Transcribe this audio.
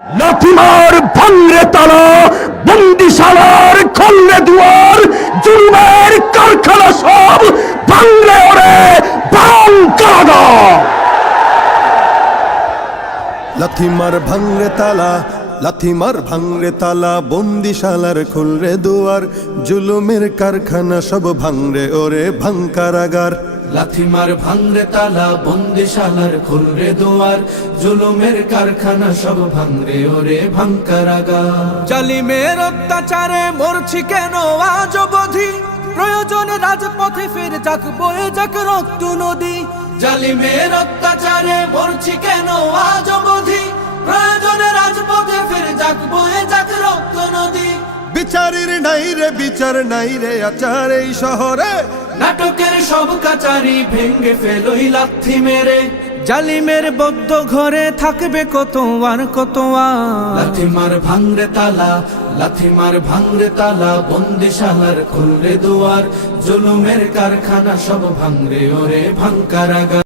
লাথিমার ভাঙরে তালা, বন্দিশালার খুলরে দুয়ার, জুলুমের কারখানা সব ভাঙরে ওরে ভাঙ কারাগার। লাথিমার ভাঙরে তালা, লাথিমার ভাঙরে তালা, বন্দিশালার খুলরে দুয়ার, জুলুমের কারখানা সব ভাঙরে ওরে ভাঙ কারাগার। লাথিমার ভাঙরে তালা, বন্দিশালার খুলরে দুয়ার, জুলুমের কারখানা সব ভাঙরে ওরে ভাঙ কারাগার। জালিমের অত্যাচারে মরছি কেন আজ অবধি, প্রয়োজনে রাজপথে ফের যাক বয়ে যাক রক্ত নদী। জালিমের অত্যাচারে মরছি কেন আজ অবধি, প্রয়োজনে রাজপথে ফের যাক বয়ে যাক রক্ত নদী। বিচারের নাই রে বিচার নাই রে আচার এই শহরে, নাটকের সব কাচারি ভেঙ্গে ফেলোই লাথি মেরে। জালিমের বদ্ধ ঘরে থাকবে কত আর কত আর। লাথিমার ভাঙরে তালা, লাথিমার ভাঙরে তালা, বন্দিশালার খুলরে দুয়ার, জুলুমের কারখানা সব ভাঙরে ওরে ভাঙ কারাগার।